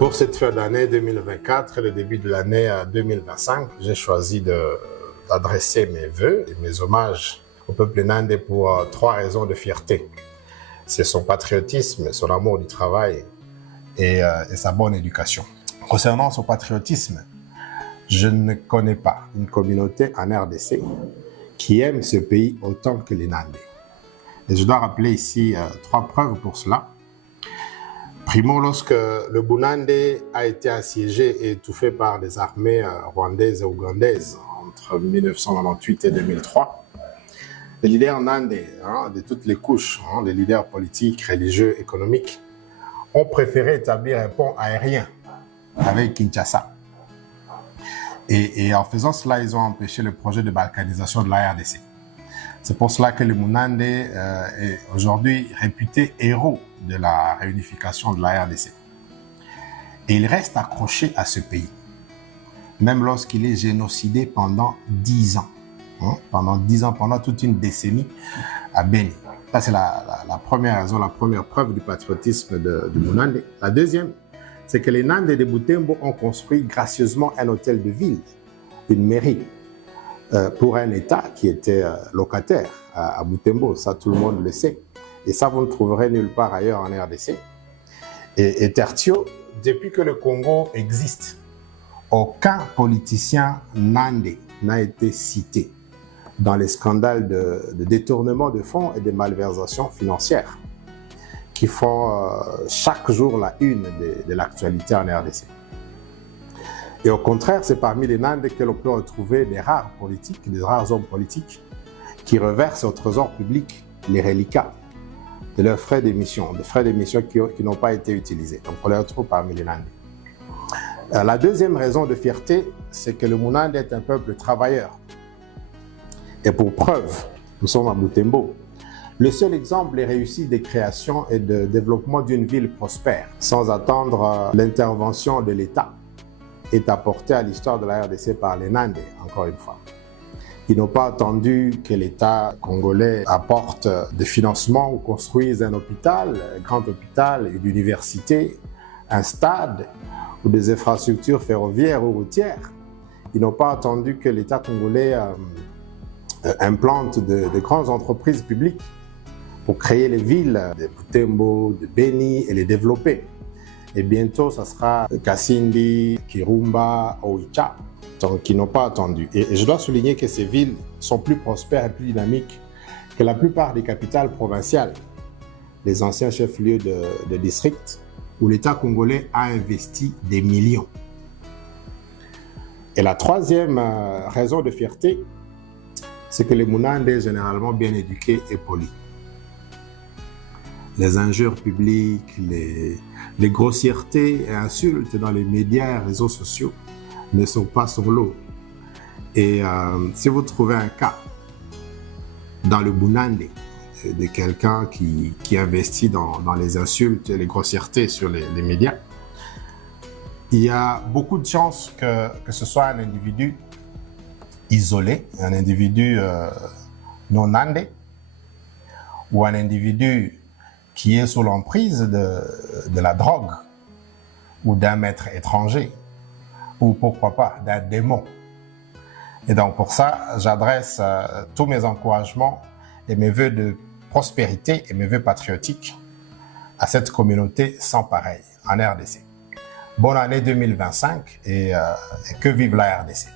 Pour cette fin d'année 2024 et le début de l'année 2025, j'ai choisi d'adresser mes vœux et mes hommages au peuple nandais pour trois raisons de fierté. C'est son patriotisme, son amour du travail et sa bonne éducation. Concernant son patriotisme, je ne connais pas une communauté en RDC qui aime ce pays autant que les Nandais. Et je dois rappeler ici trois preuves pour cela. Primo, lorsque le Bunande a été assiégé et étouffé par des armées rwandaises et ougandaises entre 1998 et 2003, les leaders nandais de toutes les couches, les leaders politiques, religieux, économiques, ont préféré établir un pont aérien avec Kinshasa. Et en faisant cela, ils ont empêché le projet de balkanisation de la RDC. C'est pour cela que le Bunande est aujourd'hui réputé héros de la réunification de la RDC. Et il reste accroché à ce pays, même lorsqu'il est génocidé pendant 10 ans. Pendant 10 ans, pendant toute une décennie à Beni. Ça, c'est la première raison, la première preuve du patriotisme du Bunande. La deuxième, c'est que les Nandais de Butembo ont construit gracieusement un hôtel de ville, une mairie, pour un État qui était locataire à Butembo. Ça, tout le monde le sait. Et ça, vous ne trouverez nulle part ailleurs en RDC. Et Tertio, depuis que le Congo existe, aucun politicien nandais n'a été cité dans les scandales de détournement de fonds et de malversations financières qui font chaque jour la une de l'actualité en RDC. Et au contraire, c'est parmi les Nandais que l'on peut retrouver des rares politiques, des rares hommes politiques qui reversent au trésor public les reliquats de leurs frais d'émission, des frais d'émission qui n'ont pas été utilisés. Donc on les retrouve parmi les Nandais. La deuxième raison de fierté, c'est que le Bunande est un peuple travailleur. Et pour preuve, nous sommes à Butembo. Le seul exemple est réussi de création et de développement d'une ville prospère, sans attendre l'intervention de l'État, est apporté à l'histoire de la RDC par les Nandais, encore une fois. Ils n'ont pas attendu que l'État congolais apporte des financements ou construise un hôpital, un grand hôpital, une université, un stade ou des infrastructures ferroviaires ou routières. Ils n'ont pas attendu que l'État congolais implante de grandes entreprises publiques pour créer les villes de Butembo, de Beni et les développer. Et bientôt, ça sera Kasindi, Kirumba, Oicha, donc qui n'ont pas attendu. Et je dois souligner que ces villes sont plus prospères et plus dynamiques que la plupart des capitales provinciales, les anciens chefs-lieux de district, où l'État congolais a investi des millions. Et la troisième raison de fierté, c'est que les Bunande est généralement bien éduqués et polis. Les injures publiques, les grossièretés et insultes dans les médias et réseaux sociaux ne sont pas sur l'eau. Et si vous trouvez un cas dans le Bunande de quelqu'un qui investit dans les insultes et les grossièretés sur les médias, il y a beaucoup de chances que ce soit un individu isolé, un individu non nandais, ou un individu qui est sous l'emprise de la drogue, ou d'un maître étranger, ou pourquoi pas d'un démon. Et donc pour ça, j'adresse tous mes encouragements et mes vœux de prospérité et mes vœux patriotiques à cette communauté sans pareil en RDC. Bonne année 2025 et que vive la RDC.